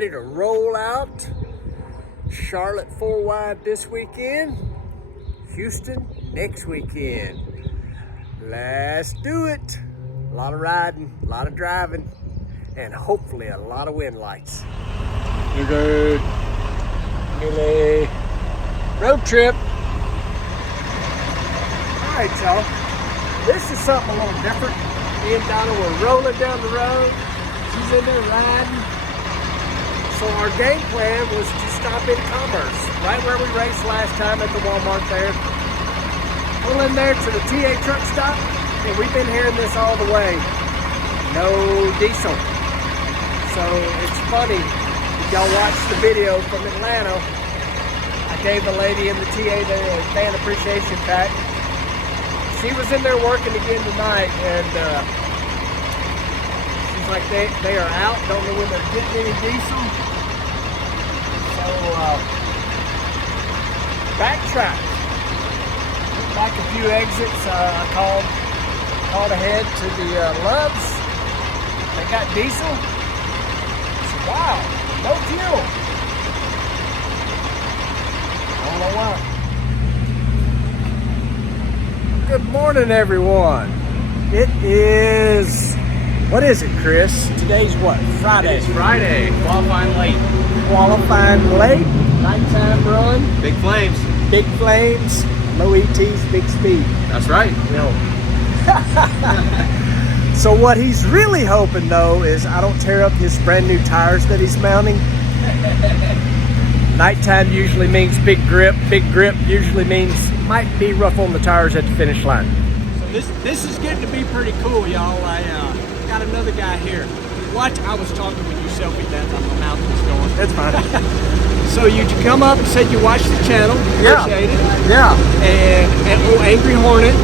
ready to roll out. Charlotte 4 wide this weekend. Houston next weekend. Let's do it. A lot of riding, a lot of driving, and hopefully a lot of wind lights. You're good. Nearly road trip. All right, y'all. This is something a little different. Me and Donna were rolling down the road. She's in there riding. So our game plan was to stop in Commerce, right where we raced last time at the Walmart there. Pull in there to the TA truck stop, and we've been hearing this all the way. No diesel. So it's funny, if y'all watched the video from Atlanta, I gave the lady in the TA there a fan appreciation pack. She was in there working again tonight, and she's like, they are out, don't know when they're getting any diesel. So, backtrack. Looked like a few exits. I called ahead to the Loves. They got diesel. I said, wow, no fuel. I don't know why. Good morning, everyone. It is, what is it, Chris? Today's what? Friday. It's Friday. Qualifying late. Qualifying late. Nighttime run. Big flames. Big flames. Low ETs, big speed. That's right. No. So what he's really hoping, though, is I don't tear up his brand new tires that he's mounting. Nighttime usually means big grip. Big grip usually means might be rough on the tires at the finish line. So this is getting to be pretty cool, y'all. I got another guy here. Watch, I was talking with you selfie that time my mouth was going. That's fine. So you come up and said you watched the channel. Yeah. Appreciate it. Yeah. And oh, Angry Hornet.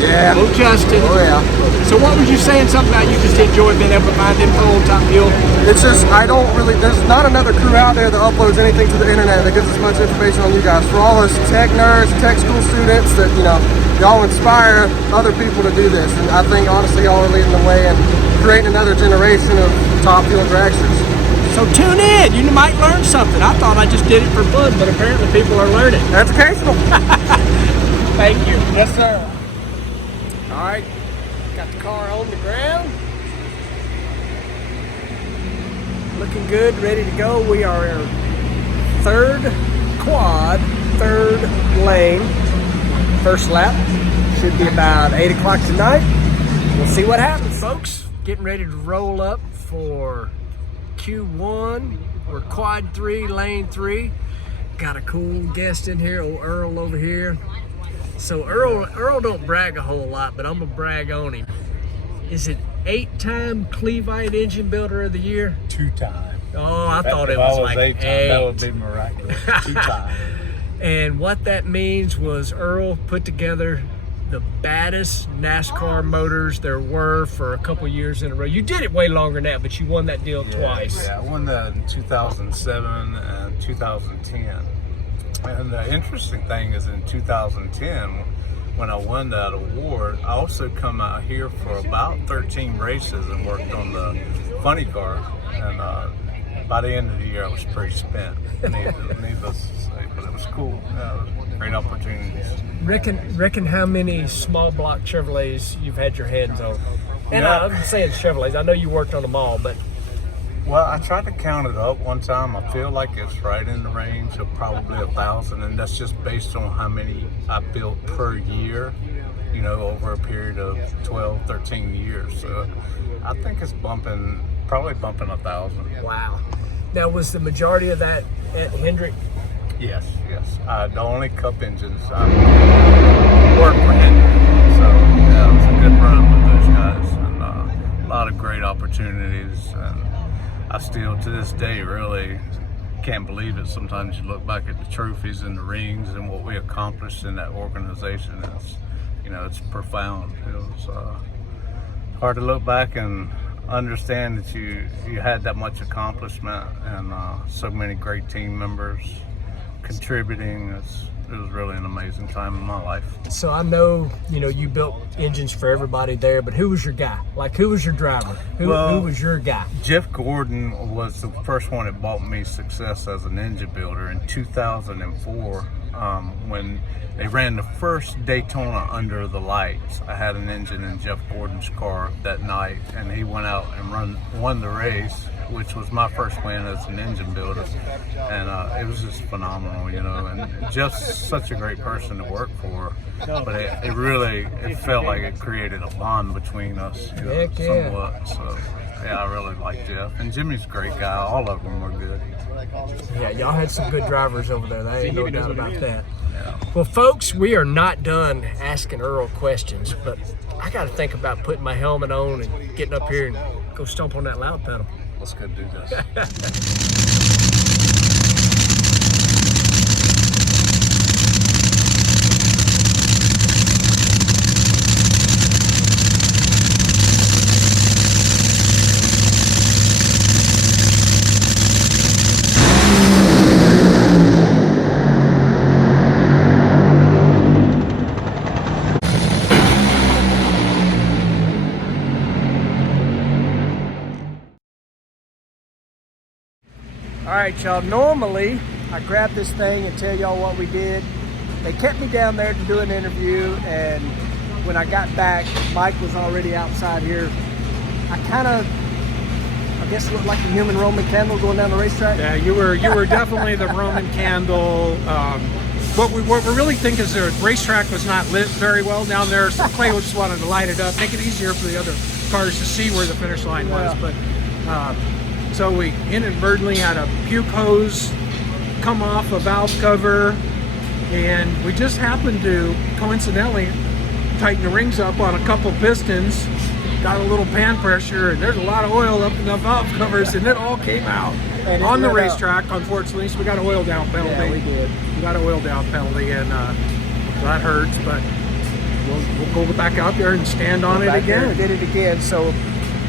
Yeah. Oh, Justin. Oh, yeah. So what was you saying something about you just enjoy being able to find info on Top Fuel? It's just, there's not another crew out there that uploads anything to the internet that gives as much information on you guys. For all us tech nerds, tech school students that, y'all inspire other people to do this. And I think, honestly, y'all are leading the way and creating another generation of Top Fuel dragsters. So tune in. You might learn something. I thought I just did it for fun, but apparently people are learning. That's occasional. Thank you. Yes, sir. All right. Got the car on the ground. Looking good, ready to go. We are in third quad, third lane. First lap. Should be about 8 o'clock tonight. We'll see what happens, folks. Getting ready to roll up for Q1. We're quad 3, lane 3. Got a cool guest in here, old Earl over here. So Earl don't brag a whole lot, but I'm gonna brag on him. Is it 8-time Clevite Engine Builder of the Year? 2-time. Oh, I thought it was like 8 8. That would be miraculous. 2-time. And what that means was Earl put together the baddest NASCAR motors there were for a couple years in a row. You did it way longer than that, but you won that deal twice. Yeah, I won that in 2007 and 2010. And the interesting thing is in 2010, when I won that award, I also come out here for about 13 races and worked on the funny car. And by the end of the year, I was pretty spent, needless to say, but it was cool. Yeah, it was great opportunities. Reckon how many small block Chevrolets you've had your hands on? And Yeah. I'm saying Chevrolets. I know you worked on them all, but Well, I tried to count it up one time. I feel like it's right in the range of probably 1,000, and that's just based on how many I built per year, over a period of 12, 13 years. So I think it's probably bumping 1,000. wow. Now, was the majority of that at Hendrick? Yes. The only cup engines I worked for Hendrick. So yeah, it was a good run with those guys, and a lot of great opportunities. And I still, to this day, really can't believe it. Sometimes you look back at the trophies and the rings and what we accomplished in that organization. It's profound. It was hard to look back and understand that you had that much accomplishment and so many great team members contributing. It was really an amazing time in my life. So I know, you built engines for everybody there, but who was your guy? Like, who was your driver? Who was your guy? Jeff Gordon was the first one that brought me success as an engine builder in 2004 when they ran the first Daytona under the lights. I had an engine in Jeff Gordon's car that night, and he went out and won the race, which was my first win as an engine builder. And it was just phenomenal, and Jeff's such a great person to work for. But it felt like it created a bond between us, somewhat. So yeah, I really like Jeff. And Jimmy's a great guy. All of them were good. Yeah, y'all had some good drivers over there. There ain't no doubt about that. Yeah. Well, folks, we are not done asking Earl questions, but I got to think about putting my helmet on and getting up here and go stomp on that loud pedal. Let's go do this. All right, y'all, normally I grab this thing and tell y'all what we did. They kept me down there to do an interview, and when I got back, Mike was already outside here. I guess looked like a human Roman candle going down the racetrack. Yeah, you were definitely the Roman candle. What we really think is the racetrack was not lit very well down there, so Clay just wanted to light it up, make it easier for the other cars to see where the finish line was. But so we inadvertently had a puke hose come off a valve cover, and we just happened to coincidentally tighten the rings up on a couple pistons, got a little pan pressure, and there's a lot of oil up in the valve covers, and it all came out on the racetrack, unfortunately. So we got an oil down penalty. Yeah, we did. We got an oil down penalty, and that hurts, but we'll go back out there and stand on it again. We did it again. So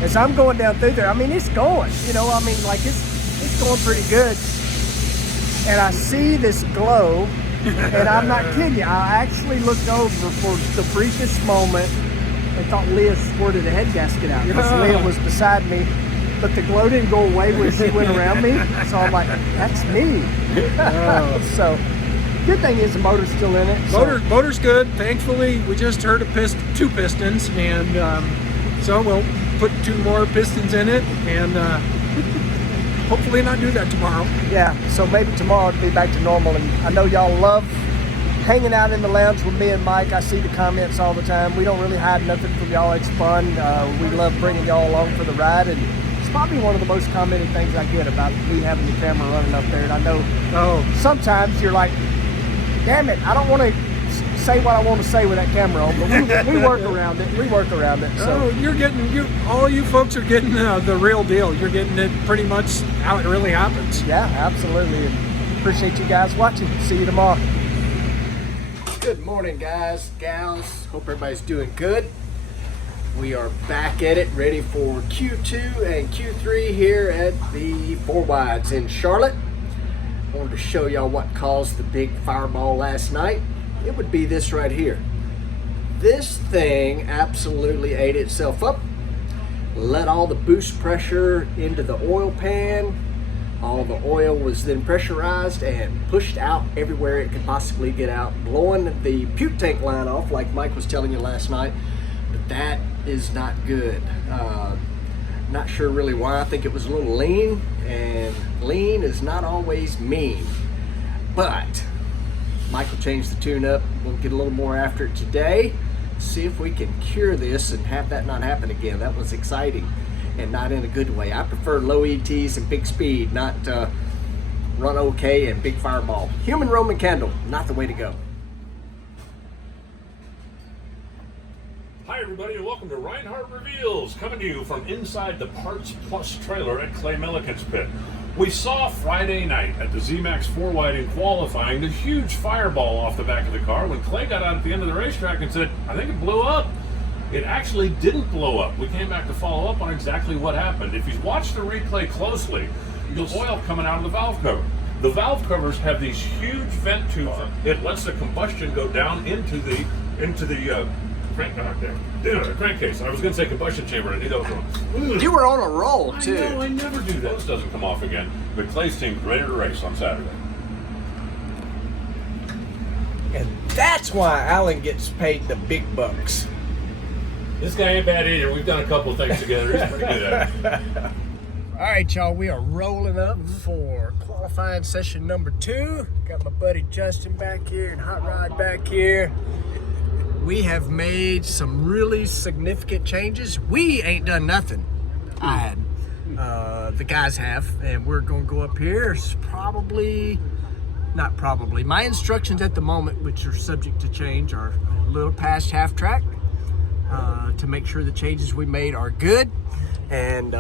as I'm going down through there, I mean, it's going, like it's going pretty good. And I see this glow, and I'm not kidding you. I actually looked over for the briefest moment and thought Leah squirted a head gasket out, because Leah was beside me. But the glow didn't go away when she went around me. So I'm like, that's me. So good thing is the motor's still in it. Motor's good. Thankfully, we just heard two pistons, and so we'll put two more pistons in it, and hopefully not do that tomorrow. Yeah, so maybe tomorrow it'll be back to normal. And I know y'all love hanging out in the lounge with me and Mike. I see the comments all the time. We don't really hide nothing from y'all. It's fun. We love bringing y'all along for the ride, and it's probably one of the most commented things I get about me having the camera running up there. And I know sometimes you're like, damn it, I don't want to say what I want to say with that camera on, but we work around it. We work around it. So all you folks are getting the real deal. You're getting it pretty much how it really happens. Yeah, absolutely. And appreciate you guys watching. See you tomorrow. Good morning, guys, gals. Hope everybody's doing good. We are back at it, ready for Q2 and Q3 here at the 4Wides in Charlotte. I wanted to show y'all what caused the big fireball last night. It would be this right here. This thing absolutely ate itself up, let all the boost pressure into the oil pan. All the oil was then pressurized and pushed out everywhere it could possibly get out, blowing the puke tank line off like Mike was telling you last night. But that is not good. Not sure really why. I think it was a little lean, and lean is not always mean. But Michael changed the tune up. We'll get a little more after it today. See if we can cure this and have that not happen again. That was exciting, and not in a good way. I prefer low ETs and big speed, not run okay and big fireball. Human Roman candle, not the way to go. Hi everybody, and welcome to Reinhardt Reveals, coming to you from inside the Parts Plus trailer at Clay Milliken's pit. We saw Friday night at the ZMAX 4Wide in qualifying the huge fireball off the back of the car when Clay got out at the end of the racetrack and said, I think it blew up. It actually didn't blow up. We came back to follow up on exactly what happened. If you watch the replay closely, you'll see oil coming out of the valve cover. The valve covers have these huge vent tubes. It lets the combustion go down into the crankcase. I was going to say combustion chamber, and I knew that was wrong. You were on a roll I too. know, I never do that. This doesn't come off again. But Clay's team's ready to race on Saturday. And that's why Alan gets paid the big bucks. This guy ain't bad either. We've done a couple of things together. He's pretty good at it. All right, y'all, we are rolling up for qualifying session number 2. Got my buddy Justin back here and Hot Rod back here. We have made some really significant changes. We ain't done nothing. I hadn't. The guys have, and we're going to go up here. It's not probably. My instructions at the moment, which are subject to change, are a little past half track to make sure the changes we made are good. And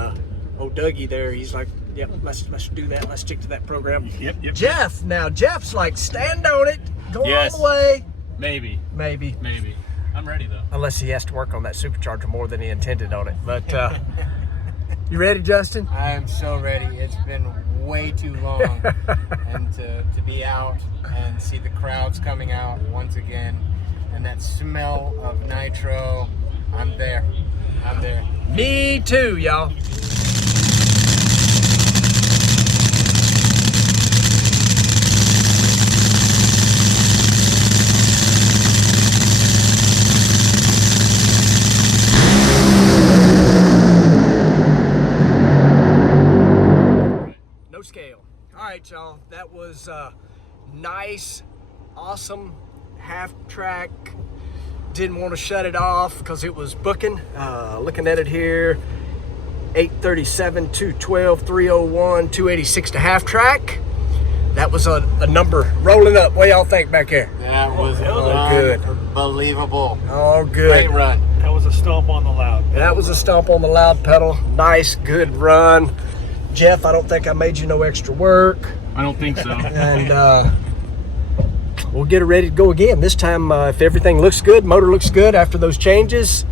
Dougie there, he's like, yep, let's do that. Let's stick to that program. Yep. Jeff's like, stand on it, go Yes. all the way. Maybe. I'm ready though. Unless he has to work on that supercharger more than he intended on it. But you ready, Justin? I am so ready. It's been way too long. And to be out and see the crowds coming out once again and that smell of nitro, I'm there. Me too, y'all. No scale. All right, y'all. That was nice, awesome half track. Didn't want to shut it off because it was booking. Looking at it here, 837, 212, 301, 286 to half track. That was a number rolling up. What y'all think back here? That was good. Unbelievable. Oh, good. Great run. That was a stomp on the loud. That was a stomp on the loud pedal. Nice, good run. Jeff, I don't think I made you no extra work. I don't think so. And we'll get it ready to go again. This time, if everything looks good, motor looks good after those changes,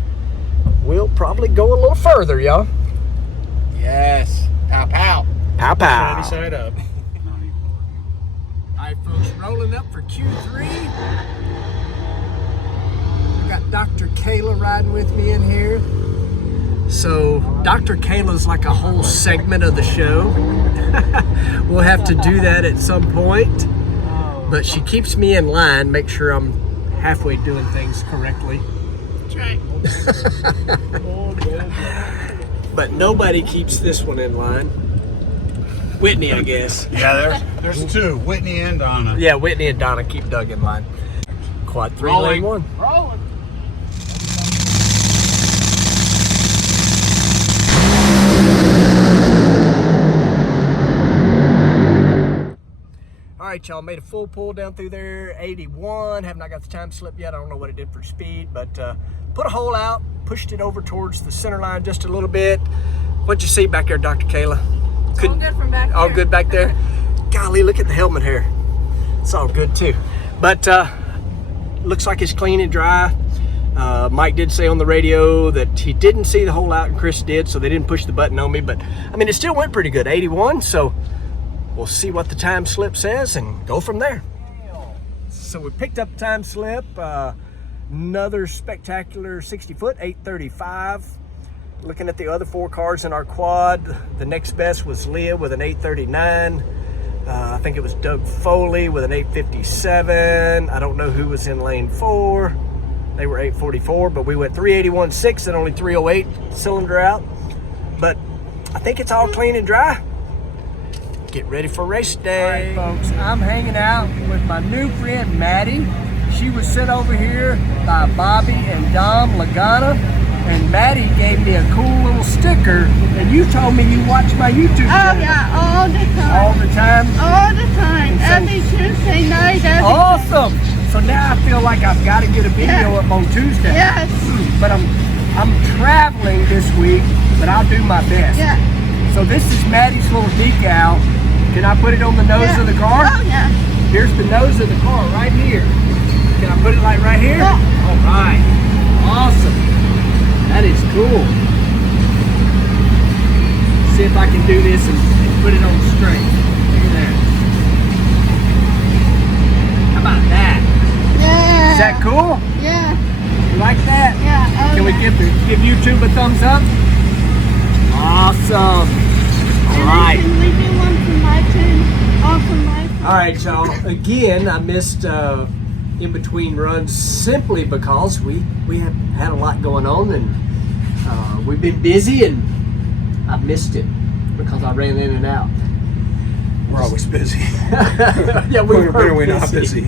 we'll probably go a little further, y'all. Yes. Pow pow. Pow pow. Sunny side up. All right, folks, rolling up for Q3. I got Dr. Kayla riding with me in here. So Dr. Kayla's like a whole segment of the show. We'll have to do that at some point. But she keeps me in line, make sure I'm halfway doing things correctly. That's right. But nobody keeps this one in line. Whitney, I guess. Yeah, there's two, Whitney and Donna. Yeah, Whitney and Donna keep Doug in line. Quad 3, lane 1. Rolling. All right, y'all, made a full pull down through there, 81. Have not got the time slip yet. I don't know what it did for speed, but put a hole out, pushed it over towards the center line just a little bit. What'd you see back there, Dr. Kayla? All good from back All there. good back there? Golly, look at the helmet here. It's all good too. But looks like it's clean and dry. Mike did say on the radio that he didn't see the hole out and Chris did, so they didn't push the button on me. But I mean, it still went pretty good, 81. So we'll see what the time slip says and go from there. So we picked up the time slip. Another spectacular 60 foot, 835. Looking at the other 4 cars in our quad, the next best was Leah with an 839. I think it was Doug Foley with an 857. I don't know who was in lane 4. They were 844, but we went 381.6 and only 308 cylinder out. But I think it's all clean and dry. Get ready for race day. All right, folks, I'm hanging out with my new friend, Maddie. She was sent over here by Bobby and Dom Lagana. And Maddie gave me a cool little sticker, and you told me you watch my YouTube channel. Oh yeah, all the time. All the time? All the time. Every Tuesday night. Awesome! So now I feel like I've got to get a video up on Tuesday. Yes. But I'm traveling this week, but I'll do my best. Yeah. So this is Maddie's little decal. Can I put it on the nose of the car? Oh yeah. Here's the nose of the car right here. Can I put it like right here? Yeah. All right. Awesome. That is cool. See if I can do this and put it on straight. Look at that. that cool? Yeah. You like that? Yeah. Oh, Can we yeah. give YouTube a thumbs up? Awesome. All And right. then can we do one from my turn? All from my turn? All right, y'all. Again, I missed in between runs simply because we have had a lot going on and we've been busy and I missed it because I ran in and out. We're always busy. Yeah, When are we not busy?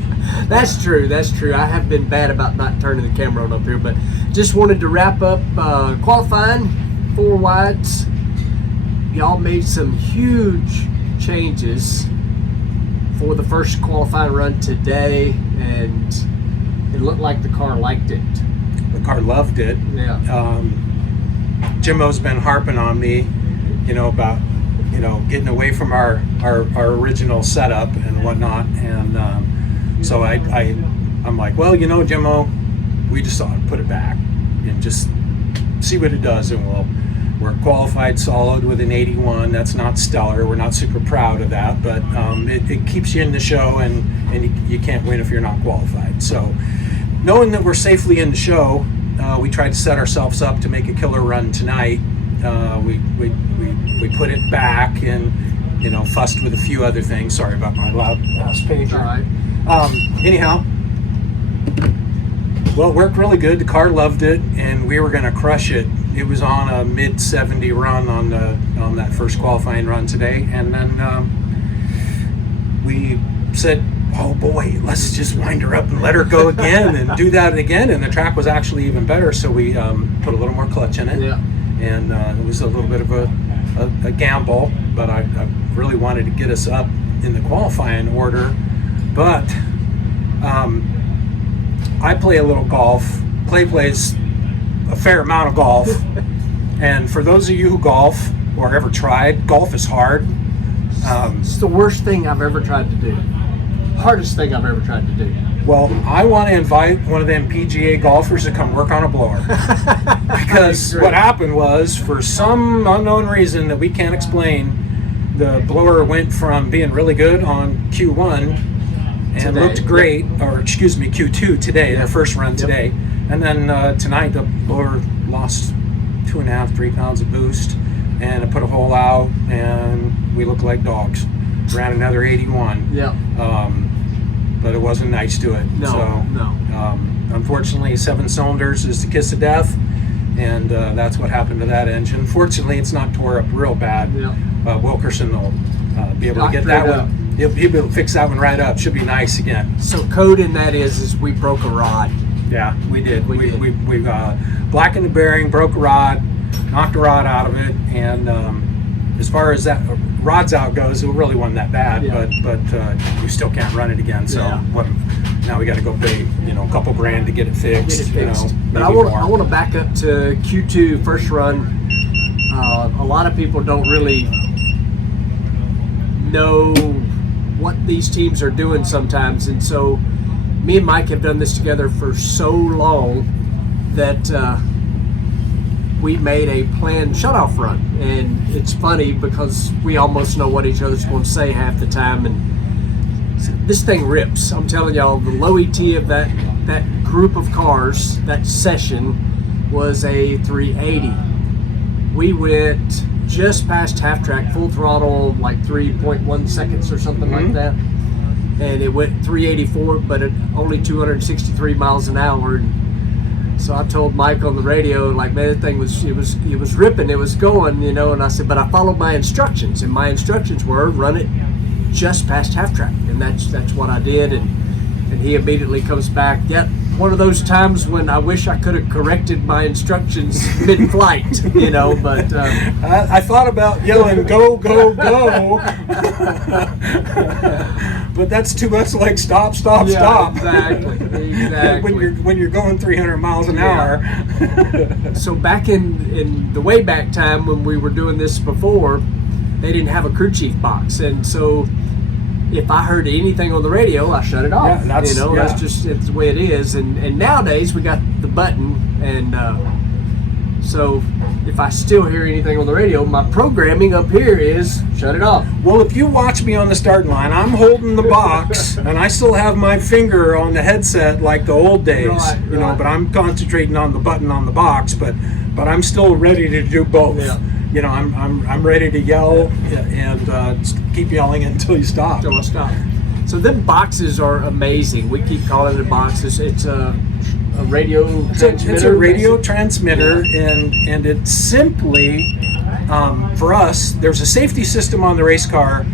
That's true. That's true. I have been bad about not turning the camera on up here, but just wanted to wrap up qualifying 4 wides. Y'all made some huge changes for the first qualifying run today, and it looked like the car liked it. The car loved it. Yeah. Jimbo's been harping on me, about getting away from our original setup and whatnot, and so I'm like, well, Jimbo, we just ought to put it back and just see what it does, and we're qualified solid with an 81. That's not stellar. We're not super proud of that, but it keeps you in the show, and you can't win if you're not qualified. So knowing that we're safely in the show, we tried to set ourselves up to make a killer run tonight. We put it back and fussed with a few other things. Sorry about my loud pager. All right. Anyhow, well, it worked really good. The car loved it, and we were going to crush it. It was on a mid 70 run on that first qualifying run today, and then we said, oh boy, let's just wind her up and let her go again and do that again. And the track was actually even better, so we put a little more clutch in it. Yeah. And it was a little bit of a gamble, but I really wanted to get us up in the qualifying order. But I play a little golf. Clay plays a fair amount of golf. And for those of you who golf or ever tried, golf is hard. It's the worst thing I've ever tried to do. Hardest thing I've ever tried to do. Well, I want to invite one of them PGA golfers to come work on a blower. Because what happened was, for some unknown reason that we can't explain, the blower went from being really good on Q1 and Today. looked great, or excuse me, Q2 today, their first run today. And then tonight the blower lost 2.5-3 pounds of boost, and it put a hole out, and we looked like dogs. Ran another 81. Yeah. But it wasn't nice to it. No, So, no. Unfortunately, 7 cylinders is the kiss of death, and that's what happened to that engine. Fortunately, it's not tore up real bad. Yeah. Wilkerson will be able to get Doctor that it up. one. He'll be able to fix that one right up. Should be nice again. So code in that is we broke a rod. Yeah, we did. We did. We blackened the bearing, broke a rod, knocked the rod out of it, and as far as that rods out goes, it really wasn't that bad. Yeah. But we still can't run it again. So Yeah. now we got to go pay a couple grand to get it fixed. Get it fixed. But I maybe want more. I want to back up to Q2 first run. A lot of people don't really know what these teams are doing sometimes, and so me and Mike have done this together for so long that we made a planned shutoff run. And it's funny because we almost know what each other's going to say half the time, and this thing rips. I'm telling y'all, the low ET of that group of cars, that session, was a 380. We went just past half track, full throttle, like 3.1 seconds or something like that. And it went 384, but at only 263 miles an hour. And so I told Mike on the radio, like, man, that thing was ripping, it was going, and I said, but I followed my instructions, and my instructions were run it just past half track, and that's what I did. And he immediately comes back, yep, one of those times when I wish I could have corrected my instructions mid-flight, but I thought about yelling, go, go, go. But that's too much like stop, stop, yeah, stop. Exactly. when you're going 300 miles an hour. So back in the way back time when we were doing this before, they didn't have a crew chief box, and so if I heard anything on the radio, I shut it off. Yeah, that's it's the way it is. And nowadays we got the button, and So if I still hear anything on the radio, my programming up here is shut it off. Well, if you watch me on the starting line, I'm holding the box, and I still have my finger on the headset like the old days, Right. But I'm concentrating on the button on the box, but I'm still ready to do both. Yeah. I'm ready to yell and keep yelling until you stop. Till I stop. So them boxes are amazing. We keep calling it boxes. It's a radio transmitter. It's a radio transmitter, and it's simply for us. There's a safety system on the race car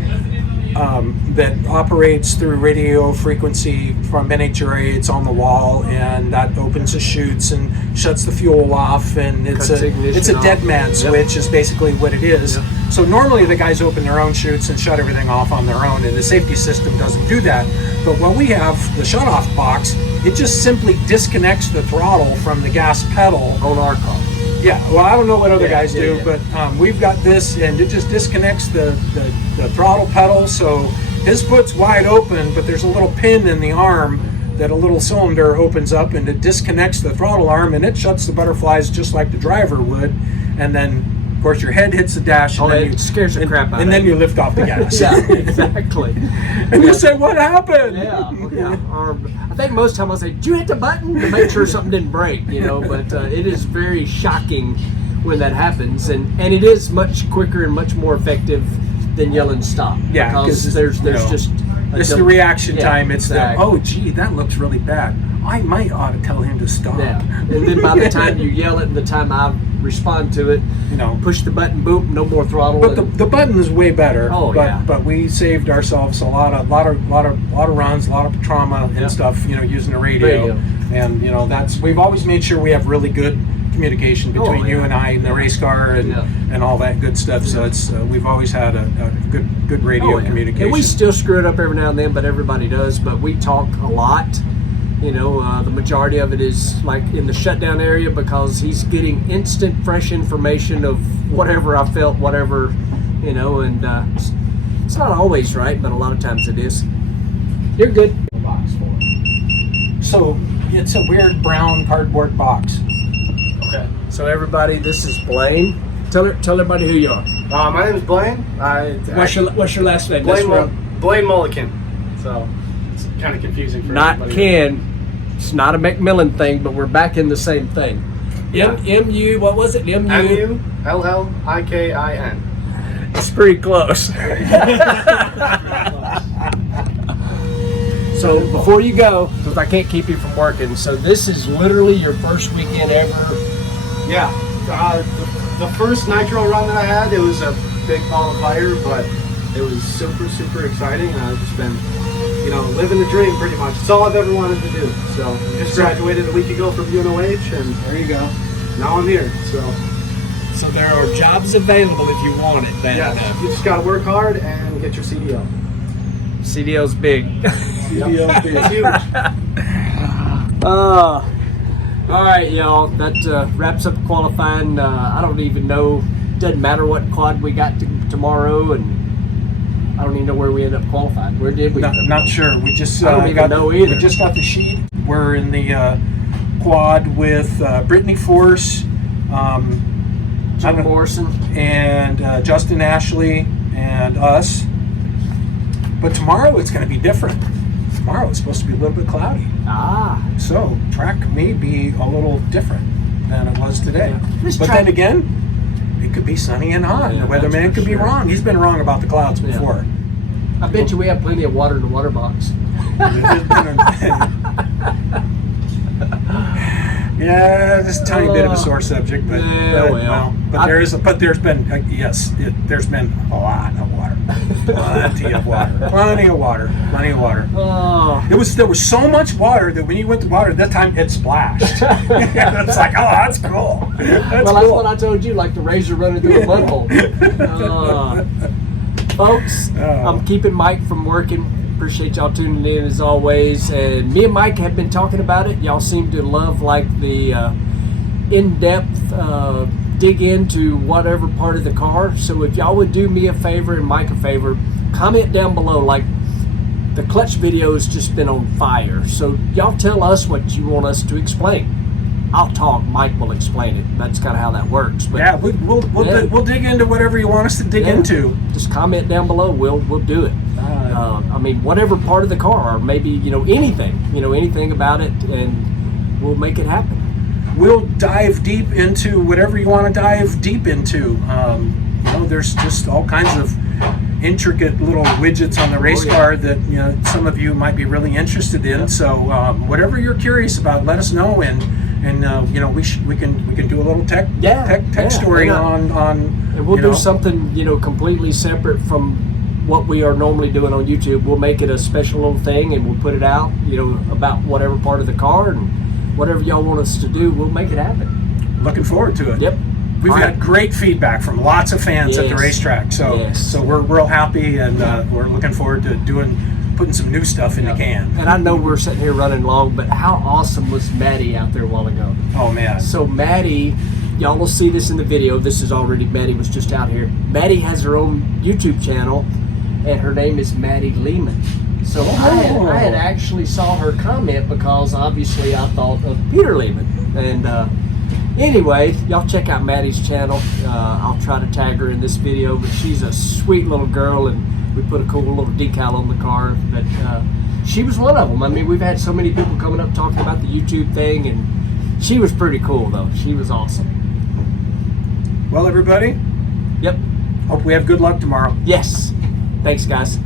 that operates through radio frequency from NHRA. It's on the wall, and that opens the chutes and shuts the fuel off. And it's Cuts ignition a dead off. man switch is basically what it is. Yep. So normally the guys open their own chutes and shut everything off on their own, and the safety system doesn't do that. But when we have the shut-off box, it just simply disconnects the throttle from the gas pedal. on our car. Yeah, well, I don't know what other Yeah, guys yeah, do, yeah. but we've got this, and it just disconnects the throttle pedal. So his foot's wide open, but there's a little pin in the arm that a little cylinder opens up, and it disconnects the throttle arm, and it shuts the butterflies just like the driver would. And then, of course, your head hits the dash, and then it scares the crap out and of then you. you lift off the gas. Yeah, exactly. And you say, "What happened?" Yeah. Or I think most time I'll say, "Did you hit the button?" to make sure something didn't break, But it is very shocking when that happens, and it is much quicker and much more effective than yelling stop. Yeah, because there's just it's the reaction Yeah, time. It's exactly. the, oh, gee, that looks really bad. I might ought to tell him to stop. Yeah, and then by the time you yell it and the time I respond to it, push the button, boom, no more throttle. But the button is way better. Oh, but, yeah. But we saved ourselves a lot of runs, a lot of trauma and Yep. stuff. Using the radio. And we've always made sure we have really good communication between you and I and the race car and all that good stuff. So it's we've always had a good radio communication. And we still screw it up every now and then, but everybody does. But we talk a lot. The majority of it is like in the shutdown area because he's getting instant, fresh information of whatever I felt, whatever, and it's not always right, but a lot of times it is. You're good. So it's a weird brown cardboard box. Okay. So everybody, this is Blaine. Tell everybody who you are. My name is Blaine. What's your last name? Blaine Mullican. So it's kind of confusing for Not everybody. Ken. It's not a McMillan thing, but we're back in the same thing. Yeah. M-U, what was it? M-U? MULLIKIN. It's pretty close. So before you go, because I can't keep you from working, so this is literally your first weekend ever. Yeah. The first nitro run that I had, it was a big ball of fire, but it was super, super exciting, and I've just been, living the dream pretty much. It's all I've ever wanted to do. So I just graduated a week ago from UNOH, and there you go. Now I'm here. So there are jobs available if you want it. Yeah, you just got to work hard and get your CDL. CDL's big. CDL's big. It's huge. All right, y'all. That wraps up qualifying. I don't even know. Doesn't matter what quad we got tomorrow, and I don't even know where we end up qualifying. Where did we? Not sure. We just I don't even know either. We just got the sheet. We're in the quad with Brittany Force, Jim Morrison, and Justin Ashley, and us. But tomorrow it's going to be different. Tomorrow it's supposed to be a little bit cloudy. So track may be a little different than it was today. Yeah. But then again, it could be sunny and hot. Yeah, The weatherman that's could for be sure. wrong. He's been wrong about the clouds before. I bet you we have plenty of water in the water box. Yeah, just a tiny bit of a sore subject, but there's been there's been a lot of water, plenty of water. Oh. There was so much water that when you went to water this time it splashed. It's like, oh, that's cool. That's That's what I told you, like the razor running through a mud hole. Folks, I'm keeping Mike from working. Appreciate y'all tuning in as always. And me and Mike have been talking about it. Y'all seem to love like the in-depth dig into whatever part of the car. So if y'all would do me a favor and Mike a favor, comment down below. Like the clutch video has just been on fire. So y'all tell us what you want us to explain. I'll talk. Mike will explain it. That's kind of how that works. But Yeah, we'll dig into whatever you want us to dig into. Just comment down below. We'll do it. I mean, whatever part of the car, or maybe anything about it, and we'll make it happen. We'll dive deep into whatever you want to dive deep into. There's just all kinds of intricate little widgets on the race car that some of you might be really interested in. So whatever you're curious about, let us know, and we can do a little tech story on and we'll do something completely separate from what we are normally doing on YouTube. We'll make it a special little thing, and we'll put it out about whatever part of the car, and whatever y'all want us to do, we'll make it happen. Looking forward to it. Yep. We've got great feedback from lots of fans at the racetrack, so we're real happy, and we're looking forward to putting some new stuff in the can. And I know we're sitting here running long, but how awesome was Maddie out there a while ago? Oh man! So Maddie, y'all will see this in the video. This is already, Maddie was just out here. Maddie has her own YouTube channel, and her name is Maddie Lehman. So I had actually saw her comment because obviously I thought of Peter Lehman. And anyway, y'all check out Maddie's channel. I'll try to tag her in this video, but she's a sweet little girl, and we put a cool little decal on the car. But she was one of them. I mean, we've had so many people coming up talking about the YouTube thing, and she was pretty cool though. She was awesome. Well, everybody. Yep. Hope we have good luck tomorrow. Yes. Thanks, guys.